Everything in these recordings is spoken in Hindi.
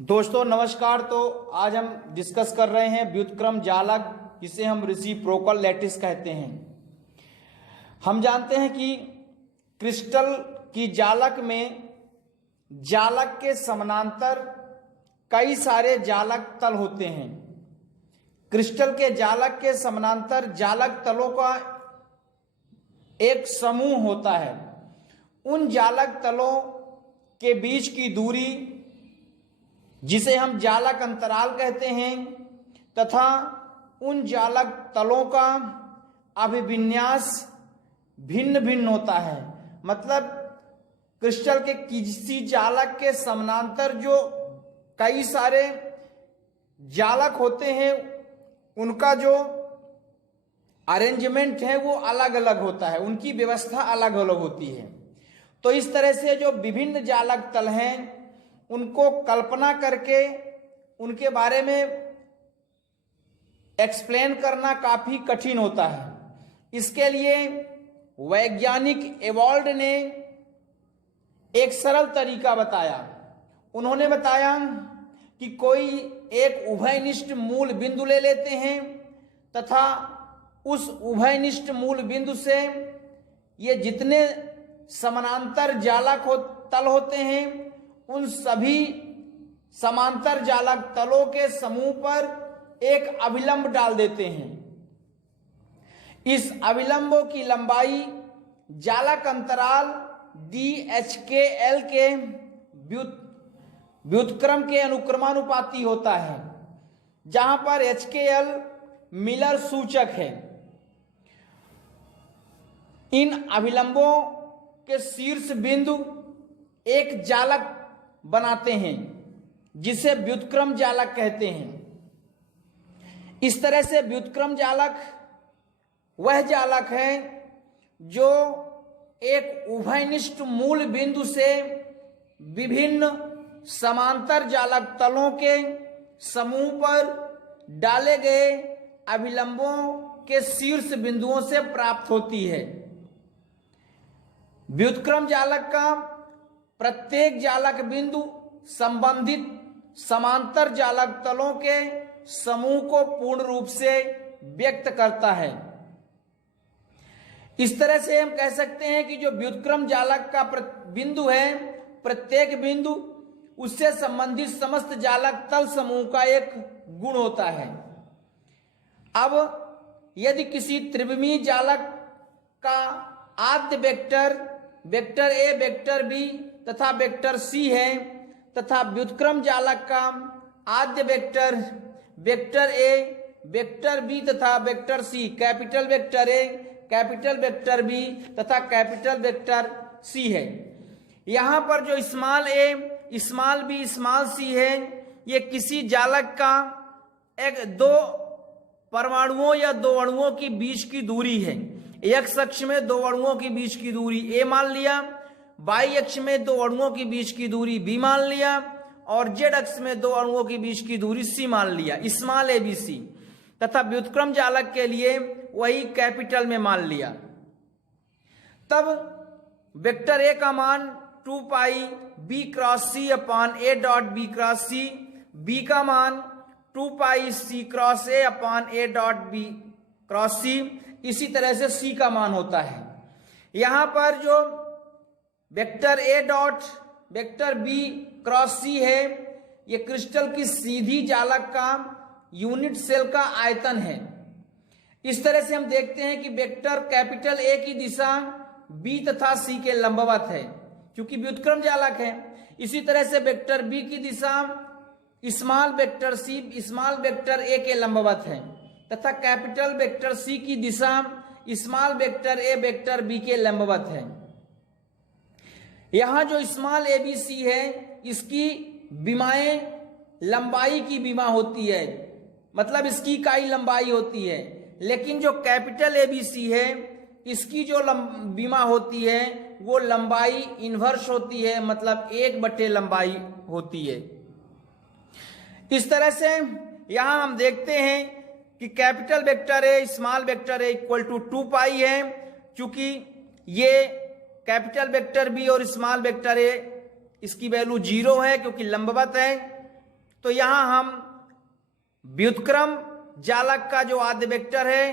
दोस्तों नमस्कार। तो आज हम डिस्कस कर रहे हैं व्युत्क्रम जालक, जिसे हम रेसिप्रोकल लैटिस कहते हैं। हम जानते हैं कि क्रिस्टल की जालक में जालक के समानांतर कई सारे जालक तल होते हैं। क्रिस्टल के जालक के समानांतर जालक तलों का एक समूह होता है। उन जालक तलों के बीच की दूरी, जिसे हम जालक अंतराल कहते हैं, तथा उन जालक तलों का अभिविन्यास भिन्न भिन्न होता है। मतलब क्रिस्टल के किसी जालक के समानांतर जो कई सारे जालक होते हैं, उनका जो अरेंजमेंट है वो अलग अलग होता है, उनकी व्यवस्था अलग अलग होती है। तो इस तरह से जो विभिन्न जालक तल हैं, उनको कल्पना करके उनके बारे में एक्सप्लेन करना काफी कठिन होता है। इसके लिए वैज्ञानिक एवॉल्ड ने एक सरल तरीका बताया। उन्होंने बताया कि कोई एक उभयनिष्ठ मूल बिंदु ले लेते हैं तथा उस उभयनिष्ठ मूल बिंदु से ये जितने समानांतर जालक तल होते हैं, उन सभी समांतर जालक तलों के समूह पर एक अभिलंब डाल देते हैं। इस अभिलंबों की लंबाई जालक अंतराल DHKL के व्युत्क्रम के अनुक्रमानुपाती होता है, जहां पर HKL मिलर सूचक है। इन अभिलंबों के शीर्ष बिंदु एक जालक बनाते हैं, जिसे व्युत्क्रम जालक कहते हैं। इस तरह से व्युत्क्रम जालक वह जालक है जो एक उभयनिष्ठ मूल बिंदु से विभिन्न समांतर जालक तलों के समूह पर डाले गए अभिलंबों के शीर्ष बिंदुओं से प्राप्त होती है। व्युत्क्रम जालक का प्रत्येक जालक बिंदु संबंधित समांतर जालक तलों के समूह को पूर्ण रूप से व्यक्त करता है। इस तरह से हम कह सकते हैं कि जो व्युत्क्रम जालक का बिंदु है, प्रत्येक बिंदु उससे संबंधित समस्त जालक तल समूह का एक गुण होता है। अब यदि किसी त्रिविमीय जालक का आद्य वेक्टर A, वेक्टर B तथा वेक्टर C है, तथा व्युत्क्रम जालक का आद्य वेक्टर A, वेक्टर B तथा vector C, capital vector A, capital vector B तथा कैपिटल वेक्टर C है। यहां पर जो small a, small b, small c है, ये किसी जालक का एक दो परमाणुओं या दो अणुओं के बीच की दूरी है। एक्स अक्ष में दो अणुओं के बीच की दूरी a मान लिया, वाई अक्ष में दो अणुओं के बीच की दूरी b मान लिया, और जेड अक्ष में दो अणुओं के बीच की दूरी c मान लिया, स्मॉल ABC। तथा व्युत्क्रम जालक के लिए वही कैपिटल में मान लिया। तब वेक्टर a का मान 2 पाई b cross c upon a dot b cross c, b का मान 2 पाई c cross a upon a dot b cross c, इसी तरह से c का मान होता है। यहां पर जो vector a dot vector b cross c है, ये क्रिस्टल की सीधी जालक का यूनिट सेल का आयतन है। इस तरह से हम देखते हैं कि वेक्टर कैपिटल A की दिशा b तथा c के लंबवत है, क्योंकि व्युत्क्रम जालक है। इसी तरह से वेक्टर b की दिशा small vector c, small vector a के लंबवत है, तथा कैपिटल वेक्टर c की दिशा small vector a, vector b के लंबवत है। यहां जो स्मॉल ABC है, इसकी विमाएं लंबाई की विमा होती है, मतलब इसकी इकाई लंबाई होती है। लेकिन जो कैपिटल ABC है, इसकी जो विमा होती है वो लंबाई इन्वर्स होती है, मतलब 1/, लंबाई होती है। इस तरह से यहां हम देखते हैं कि capital vector A, small vector A equal to 2 pi है, क्योंकि ये कैपिटल वेक्टर B और स्मॉल वेक्टर A इसकी वैल्यू 0 है, क्योंकि लंबवत है। तो यहां हम व्युत्क्रम जालक का जो आद्य वेक्टर है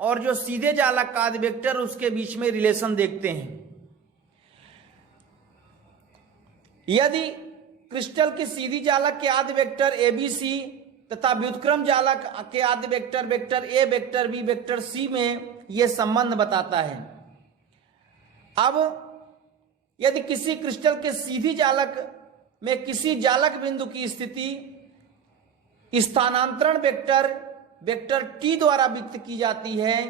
और जो सीधे जालक का आद्य वेक्टर, उसके बीच में रिलेशन देखते हैं। यदि क्रिस्टल की सीधी जालक के आद्य वेक्टर ABC तथा व्युत्क्रम जालक के आद्य vector vector A, vector B, vector C में यह संबंध बताता है। अब यदि किसी क्रिस्टल के सीधी जालक में किसी जालक बिंदु की स्थिति स्थानांतरण वेक्टर वेक्टर T द्वारा व्यक्त की जाती है,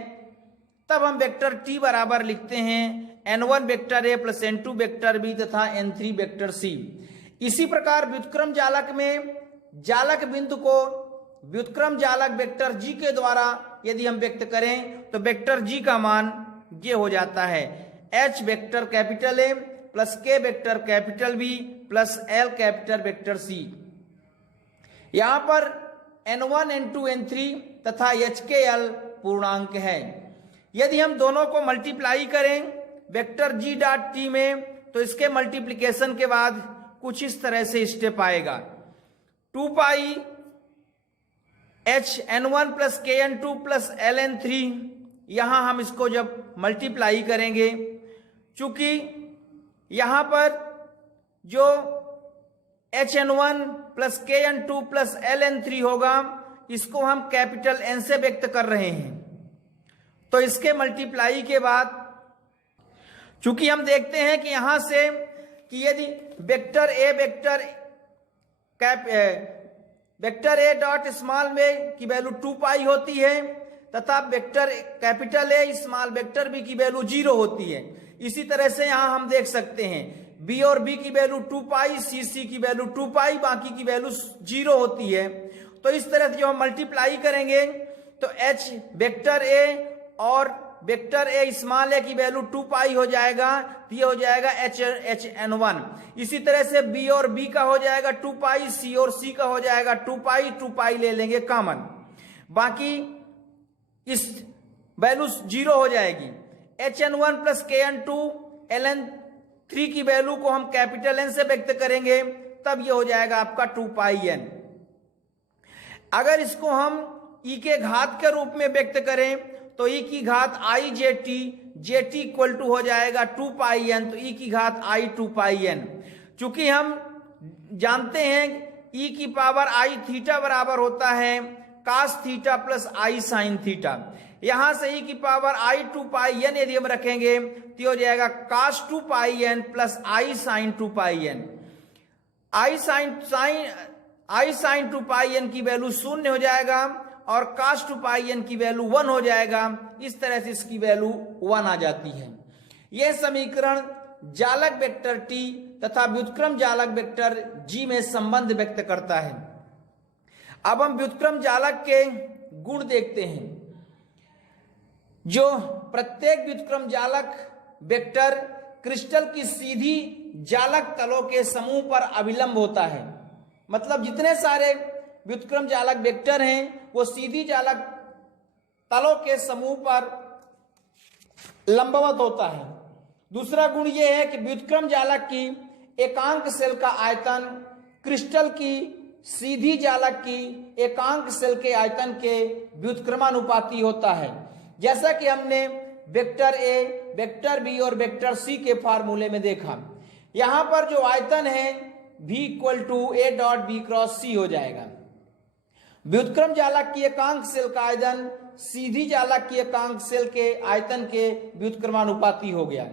तब हम वेक्टर T बराबर लिखते हैं N1 vector A plus N2 vector B तथा N3 वेक्टर C। इसी प्रकार व्युत्क्रम जालक में जालक बिंदु को व्युत्क्रम जालक वेक्टर G के द्वारा यदि हम व्यक्त करें तो वेक्टर G का मान ये हो जाता है H vector capital A plus K vector capital B plus L capital vector C। यहां पर N1, N2, N3 तथा HKL पूर्णांक है। यदि हम दोनों को मल्टीप्लाई करें वेक्टर G डॉट T में, तो इसके मल्टीप्लिकेशन के बाद कुछ इस तरह से स्टेप आएगा 2 पाई H N1 plus K N2 plus L N3। यहां हम इसको जब मल्टीप्लाई करेंगे, चूंकि यहां पर जो H N1 plus K N2 plus L N3 होगा, इसको हम कैपिटल N से व्यक्त कर रहे हैं, तो इसके मल्टीप्लाई के बाद चूंकि हम देखते हैं कि यहां से कि यदि वेक्टर A डॉट स्मॉल में की वैल्यू 2 पाई होती है तथा vector capital A small vector B की वैल्यू 0 होती है। इसी तरह से यहां हम देख सकते हैं B और B की वैल्यू 2 पाई, C की वैल्यू 2 पाई, बाकी की वैल्यू 0 होती है। तो इस तरह से जो हम मल्टीप्लाई करेंगे तो H वेक्टर A और वेक्टर A स्मॉल a की वैल्यू 2 पाई हो जाएगा, ये हो जाएगा H N1। इसी तरह से B और B का हो जाएगा 2 पाई, C और C का हो जाएगा 2 पाई ले लेंगे कॉमन, बाकी इस वैल्यू 0 हो जाएगी। H N1 plus K N2 L N3 की वैल्यू को हम कैपिटल N से व्यक्त करेंगे, तब ये हो जाएगा आपका 2 पाई N। अगर इसको हम E के घात के रूप में व्यक्त करें तो E की घात I JT इक्वल टू हो जाएगा 2 पाई N, तो E की घात I 2 पाई N। चूंकि हम जानते हैं E की पावर I थीटा बराबर होता है cos theta plus I sine theta, यहां से E की पावर I 2 पाई N यदि हम रखेंगे तो हो जाएगा cos 2 pi N plus I sine 2 pi N। I sine 2 pi N की वैल्यू 0 हो जाएगा और cos 2 पाई N की वैल्यू 1 हो जाएगा। इस तरह से इसकी वैल्यू 1 आ जाती है। यह समीकरण जालक वेक्टर T तथा व्युत्क्रम जालक वेक्टर G में संबंध व्यक्त करता है। अब हम व्युत्क्रम जालक के गुण देखते हैं। जो प्रत्येक व्युत्क्रम जालक वेक्टर क्रिस्टल की सीधी जालक तलों के समूह पर अभिलंब होता है। मतलब जितने सारे व्युत्क्रम जालक वेक्टर हैं वो सीधी जालक तलों के समूह पर लंबवत होता है। दूसरा गुण यह है कि व्युत्क्रम जालक की एकांक सेल का आयतन क्रिस्टल की सीधी जालक की एकांक सेल के आयतन के व्युत्क्रमानुपाती होता है, जैसा कि हमने वेक्टर A, वेक्टर B और वेक्टर C के फार्मूले में देखा। यहां पर जो आयतन है V equal to A dot B cross C हो जाएगा। व्युत्क्रम जालक की एकांक सेल का आयतन सीधी जालक की एकांक सेल के आयतन के व्युत्क्रमानुपाती हो गया।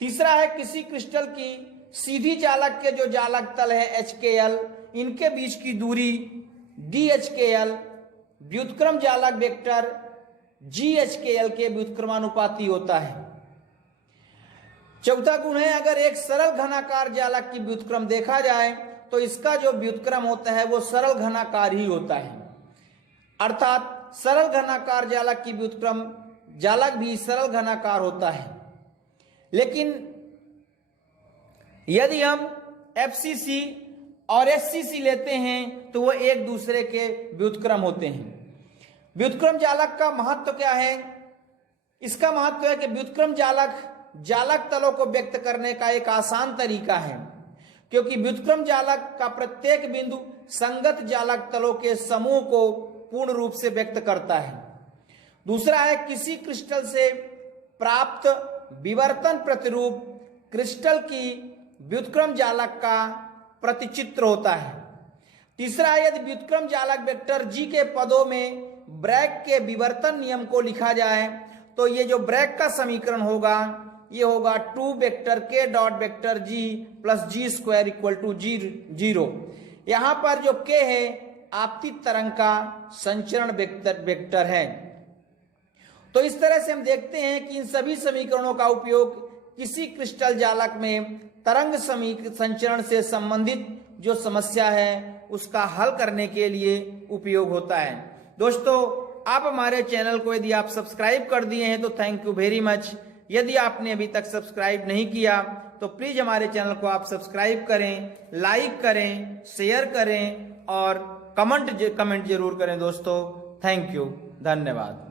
तीसरा है किसी क्रिस्टल की सीधी जालक के जो जालक तल है HKL, इनके बीच की दूरी DHKL व्युत्क्रम जालक वेक्टर GHKL के व्युत्क्रमानुपाती होता है। चौथा गुण है अगर एक सरल घनाकार जालक की व्युत्क्रम देखा जाए तो इसका जो व्युत्क्रम होता है वो सरल घनाकार ही होता है, अर्थात सरल घनाकार जालक की व्युत्क्रम जालक भी सरल घनाकार होता है। लेकिन यदि हम FCC और SCC लेते हैं तो वो एक दूसरे के व्युत्क्रम होते हैं। व्युत्क्रम जालक का महत्व क्या है? इसका महत्व है कि व्युत्क्रम जालक जालक तलों को व्यक्त करने का एक आसान तरीका है, क्योंकि व्युत्क्रम जालक का प्रत्येक बिंदु संगत जालक तलों के समूह को पूर्ण रूप से व्यक्त करता है। दूसरा है किसी क्रिस्टल से प्राप्त विवर्तन प्रतिरूप क्रिस्टल की व्युत्क्रम जालक का प्रतिचित्र होता है। तीसरा है यदि व्युत्क्रम जालक वेक्टर जी के पदों में ब्रैग के विवर्तन नियम को लिखा जाए तो ये जो ब्रैग का समीकरण होगा ये होगा 2 वेक्टर के dot vector g plus g square equal to 0। यहां पर जो के है आपतित तरंग का संचरण वेक्टर है। तो इस तरह से हम देखते हैं कि इन सभी समीकरणों का उपयोग किसी क्रिस्टल जालक में तरंग संचरण से संबंधित जो समस्या है उसका हल करने के लिए उपयोग होता है। दोस्तों, आप हमारे चैनल को यदि आप सब्सक्राइब कर दिए हैं तो थैंक यू वेरी मच। यदि आपने अभी तक सब्सक्राइब नहीं किया तो प्लीज हमारे चैनल को आप सब्सक्राइब करें, लाइक करें, शेयर करें और कमेंट जरूर करें दोस्तों। थैंक यू, धन्यवाद।